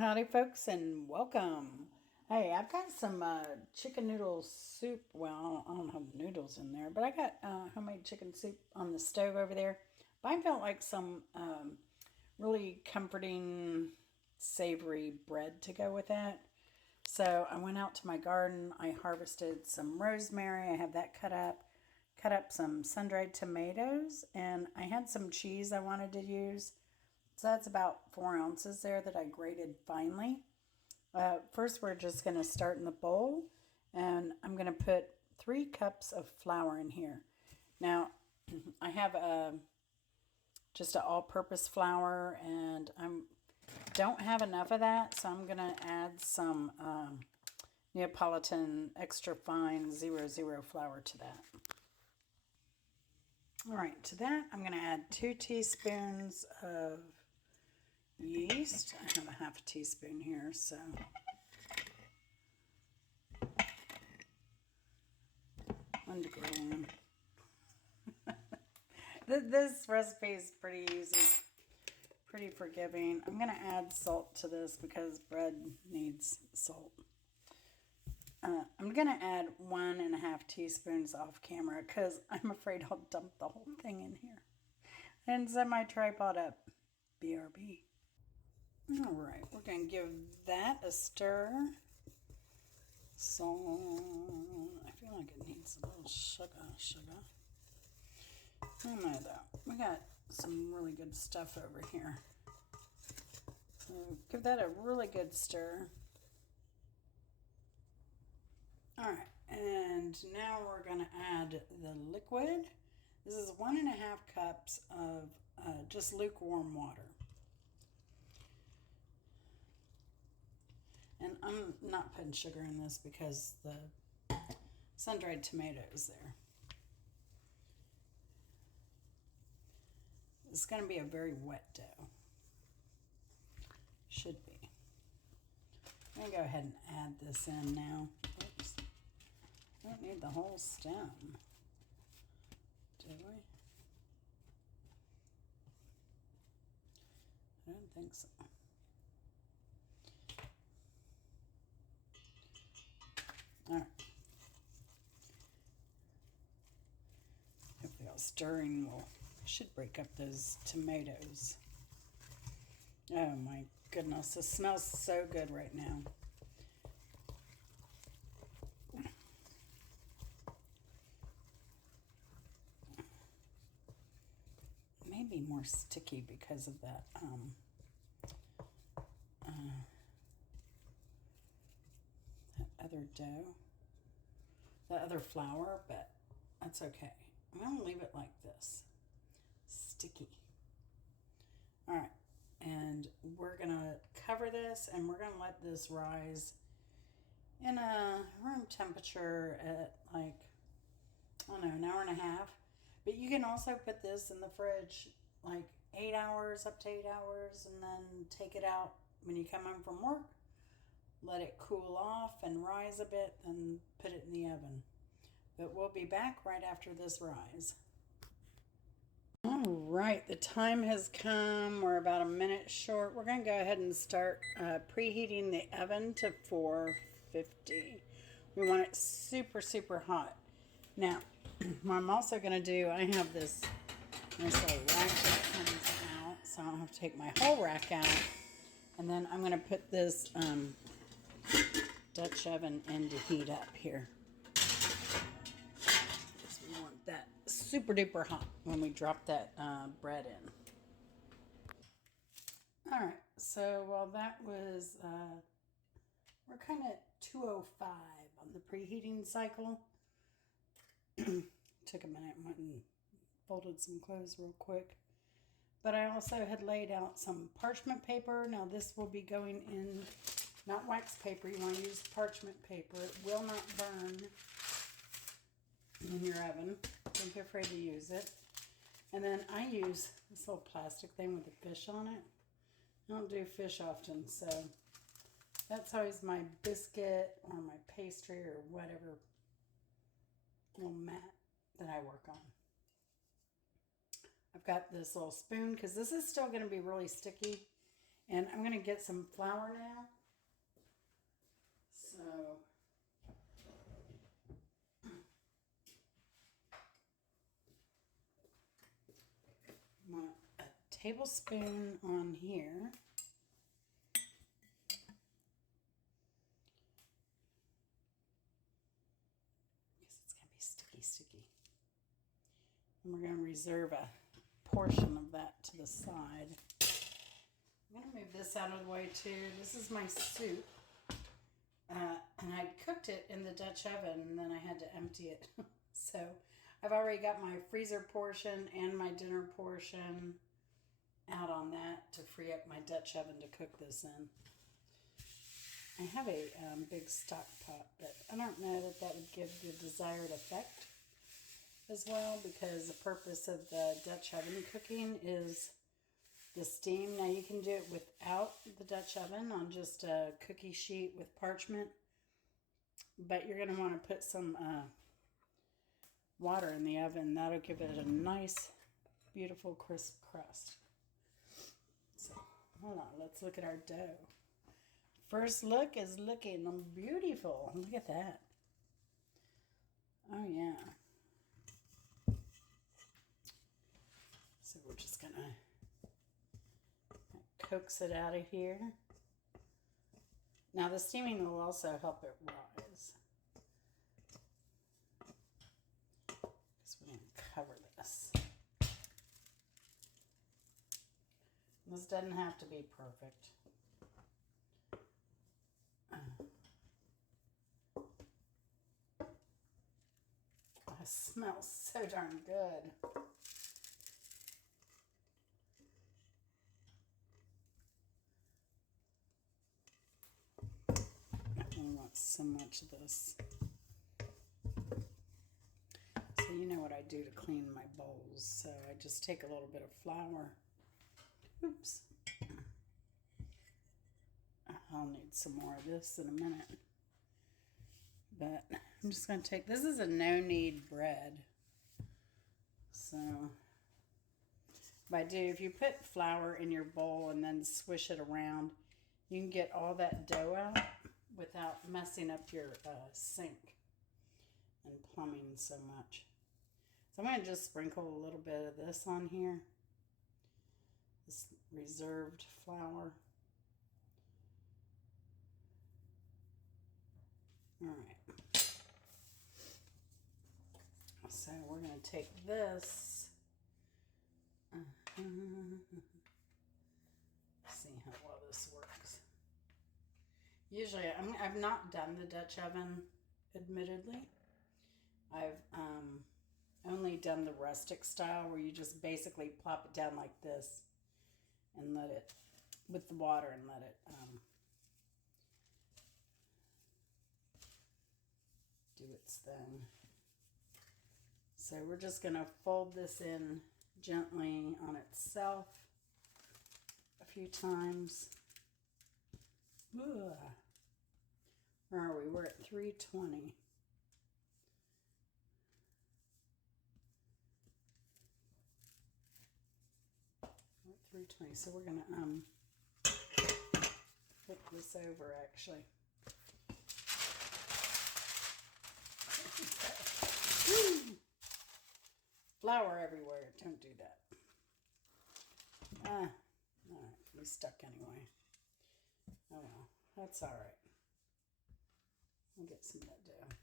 Howdy, folks, and welcome. Hey, I've got some chicken noodle soup. Well, I don't have noodles in there, but I got homemade chicken soup on the stove over there. But I felt like some really comforting, savory bread to go with that. So I went out to my garden. I harvested some rosemary. I have that cut up some sun-dried tomatoes, and I had some cheese I wanted to use. So that's about 4 ounces there that I grated finely. First, we're just going to start in the bowl, and I'm going to put 3 cups of flour in here. Now, I have just an all-purpose flour, and I don't have enough of that, so I'm going to add some Neapolitan extra fine 00 flour to that. All right, to that, I'm going to add 2 teaspoons of yeast. I have a half a teaspoon here, so one to go on. This recipe is pretty easy, pretty forgiving. I'm going to add salt to this because bread needs salt. I'm going to add 1.5 teaspoons off camera because I'm afraid I'll dump the whole thing in here and set my tripod up. BRB. All right, we're going to give that a stir. So I feel like it needs a little sugar. I don't know though. We got some really good stuff over here. So give that a really good stir. All right, and now we're going to add the liquid. This is 1.5 cups of just lukewarm water. And I'm not putting sugar in this because the sun-dried tomato is there. It's going to be a very wet dough. Should be. I'm going to go ahead and add this in now. Oops. I don't need the whole stem. Do we? I don't think so. All right. Hopefully all stirring should break up those tomatoes. Oh my goodness, this smells so good right now. Maybe more sticky because of that that other dough, that other flour, but that's okay. I'm going to leave it like this, sticky. All right, and we're going to cover this, and we're going to let this rise in a room temperature at like, I don't know, an hour and a half. But you can also put this in the fridge like 8 hours, up to 8 hours, and then take it out when you come home from work. Let it cool off and rise a bit, then put it in the oven. But we'll be back right after this rise. All right, the time has come. We're about a minute short. We're going to go ahead and start preheating the oven to 450. We want it super, super hot. Now, what I'm also going to do, I have this nice little rack that comes out, so I don't have to take my whole rack out. And then I'm going to put this Dutch oven in to heat up here. Because we want that super duper hot when we drop that bread in. All right, so while that was, we're kind of 205 on the preheating cycle. Took a minute and went and folded some clothes real quick. But I also had laid out some parchment paper. Now this will be going in, not wax paper. You want to use parchment paper. It will not burn in your oven. Don't be afraid to use it. And then I use this little plastic thing with a fish on it. I don't do fish often, so that's always my biscuit or my pastry or whatever little mat that I work on. I've got this little spoon because this is still going to be really sticky. And I'm going to get some flour now. So, I want a tablespoon on here. Because it's going to be sticky. And we're going to reserve a portion of that to the side. I'm going to move this out of the way too. This is my soup. And I cooked it in the Dutch oven and then I had to empty it. So I've already got my freezer portion and my dinner portion out on that to free up my Dutch oven to cook this in. I have a big stock pot, but I don't know that that would give the desired effect as well, because the purpose of the Dutch oven cooking is the steam. Now you can do it without the Dutch oven on just a cookie sheet with parchment, but you're going to want to put some water in the oven. That'll give it a nice, beautiful, crisp crust. So, hold on, let's look at our dough. First look is looking beautiful. Look at that. Oh, yeah. So we're just going to coax it out of here. Now the steaming will also help it rise. Because we're going to cover this. This doesn't have to be perfect. It smells so darn good. I want so much of this. So you know what I do to clean my bowls. So I just take a little bit of flour. Oops. I'll need some more of this in a minute. But I'm just going to take, this is a no-knead bread. So, but if you put flour in your bowl and then swish it around, you can get all that dough out without messing up your sink and plumbing so much. So I'm going to just sprinkle a little bit of this on here. This reserved flour. All right. So we're going to take this. See how well this works. Usually, I've not done the Dutch oven, admittedly. I've only done the rustic style where you just basically plop it down like this and let it, with the water, and let it do its thing. So we're just going to fold this in gently on itself a few times. Ugh. Where are we? We're at 320. We're at 320. So we're going to flip this over actually. Woo! Flour everywhere. Don't do that. All right. We stuck anyway. Oh well. That's all right. We'll get some of that dough.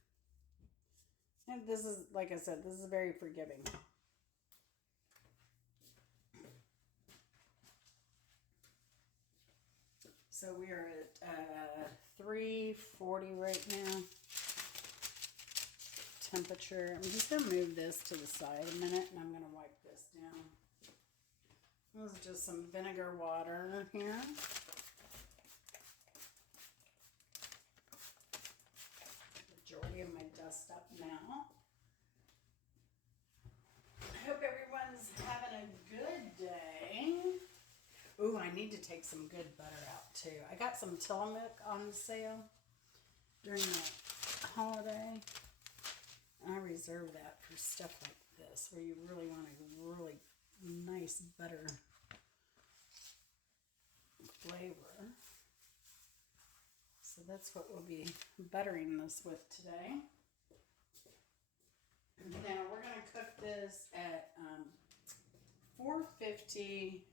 And this is, like I said, this is very forgiving. So we are at 340 right now. Temperature. I'm just going to move this to the side a minute and I'm going to wipe this down. This is just some vinegar water here. Majority of my dust up now. I hope everyone's having a good day. Ooh, I need to take some good butter out too. I got some Tillamook on sale during the holiday. I reserve that for stuff like this, where you really want a really nice butter. flavor. So that's what we'll be buttering this with today. Now we're going to cook this at 450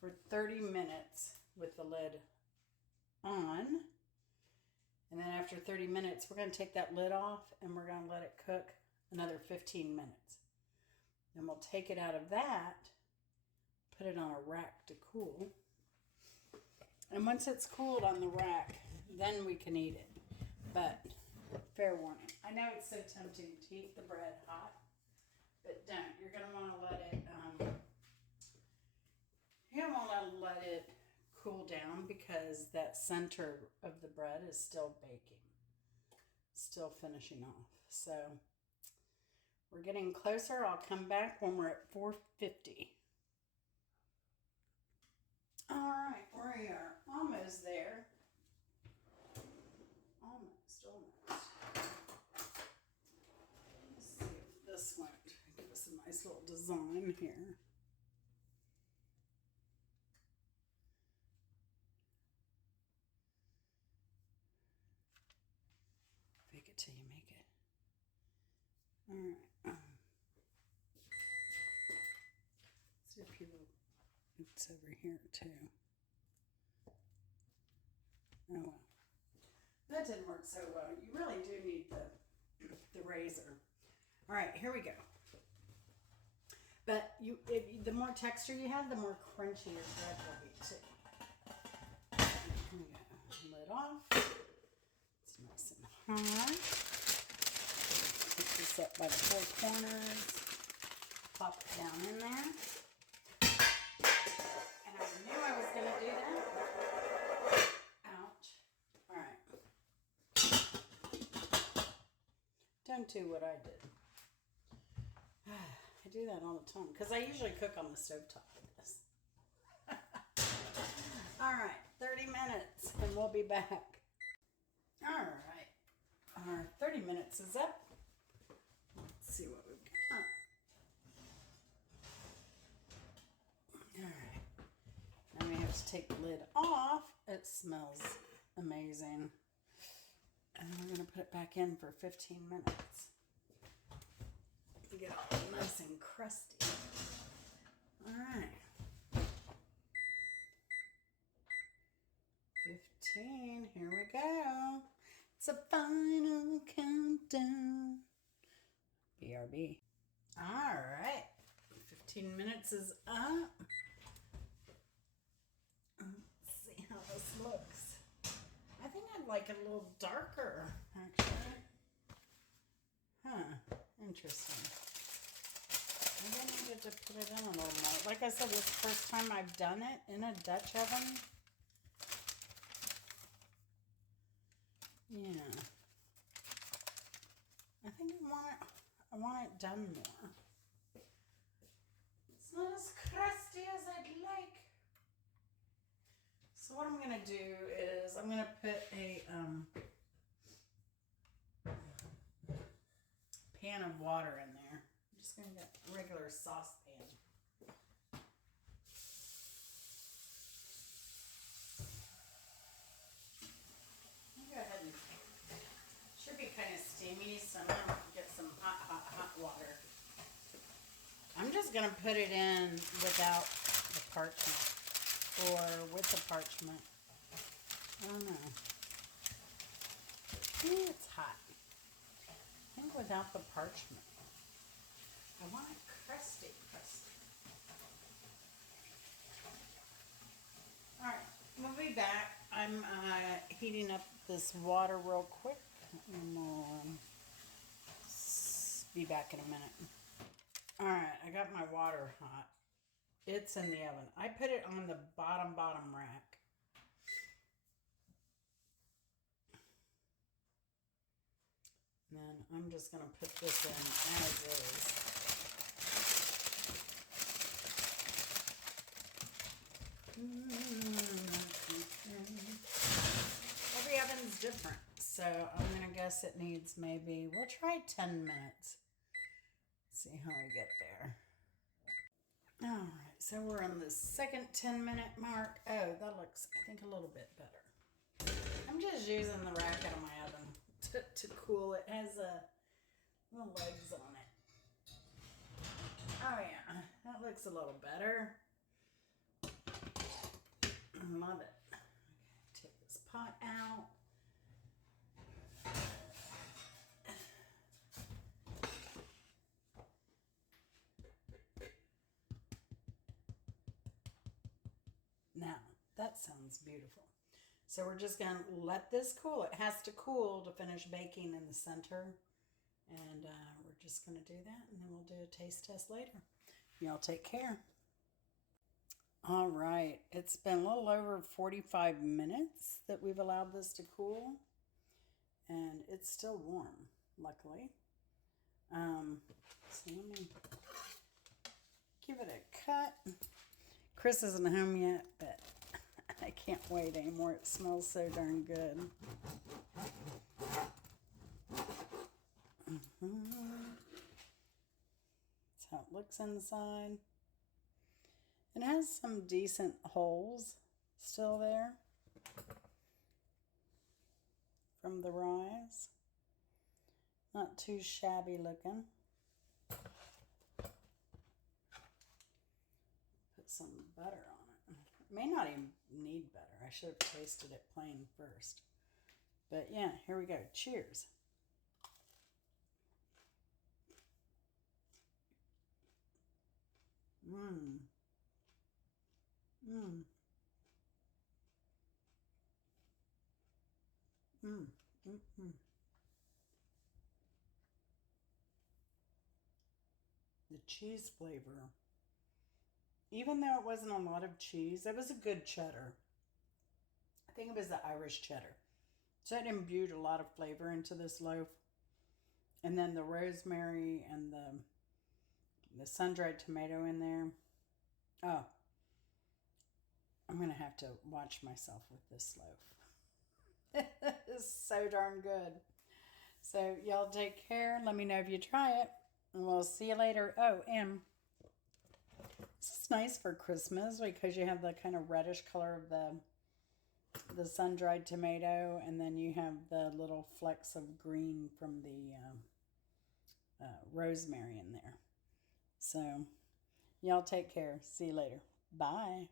for 30 minutes with the lid on. And then after 30 minutes, we're going to take that lid off and we're going to let it cook another 15 minutes. Then we'll take it out of that, put it on a rack to cool. And once it's cooled on the rack, then we can eat it. But fair warning, I know it's so tempting to eat the bread hot, but don't. You're going to want to let it, cool down because that center of the bread is still baking, still finishing off. So we're getting closer. I'll come back when we're at 450. All right, we are almost there. Almost. Let's see if this won't give us a nice little design here. Fake it till you make it. All right. See if you will. It's over here too. Oh well. That didn't work so well. You really do need the razor. All right, here we go. But the more texture you have, the more crunchy your bread will be too. Here we go. Lid off. It's nice and hot. Take this up by the four corners. Pop it down in there. And I knew I was going to do that. Ouch. All right. Don't do what I did. I do that all the time because I usually cook on the stovetop with this. All right, 30 minutes and we'll be back. All right, our 30 minutes is up. Let's see what we've got. All right, now we have to take the lid off. It smells amazing. And we're going to put it back in for 15 minutes. To get all nice and crusty. All right. 15. Here we go. It's a final countdown. BRB. All right. 15 minutes is up. Let's see how this looks. I think I'd like it a little darker, actually. Huh. Interesting. Maybe I needed to put it in a little more. Like I said, this is the first time I've done it in a Dutch oven. Yeah. I think I want it done more. It's not as crusty as I'd like. So what I'm going to do is I'm going to put a pan of water in there. I'm just going to get a regular saucepan. Go ahead and should be kind of steamy, so I'm going to get some hot water. I'm just going to put it in without the parchment. Or with the parchment. I don't know. Ooh, it's hot. I think without the parchment. I want it crusty. Alright, we'll be back. I'm heating up this water real quick. And we'll be back in a minute. Alright, I got my water hot. It's in the oven. I put it on the bottom rack. And then I'm just going to put this in as is. Every oven's different. So I'm going to guess it needs maybe, we'll try 10 minutes. See how I get there. All right, So we're on the second 10-minute mark. Oh, that looks, I think, a little bit better. I'm just using the rack out of my oven to cool it. It has little legs on it. Oh yeah, that looks a little better. I love it. Okay, take this pot out. Now, that sounds beautiful. So we're just going to let this cool. It has to cool to finish baking in the center. And we're just going to do that, and then we'll do a taste test later. Y'all take care. All right. It's been a little over 45 minutes that we've allowed this to cool. And it's still warm, luckily. So let me give it a cut. Chris isn't home yet, but I can't wait anymore. It smells so darn good. That's how it looks inside. It has some decent holes still there from the rise. Not too shabby looking. Put some butter on it. It may not even need butter. I should have tasted it plain first. But yeah, here we go. Cheers. Mmm. Mmm. Mmm. Mmm. The cheese flavor. Even though it wasn't a lot of cheese, it was a good cheddar. I think it was the Irish cheddar. So it imbued a lot of flavor into this loaf. And then the rosemary and the sun-dried tomato in there. Oh, I'm going to have to watch myself with this loaf. It's so darn good. So y'all take care. Let me know if you try it. And we'll see you later. Oh, and this is nice for Christmas because you have the kind of reddish color of the sun-dried tomato, and then you have the little flecks of green from the rosemary in there. So y'all take care. See you later. Bye.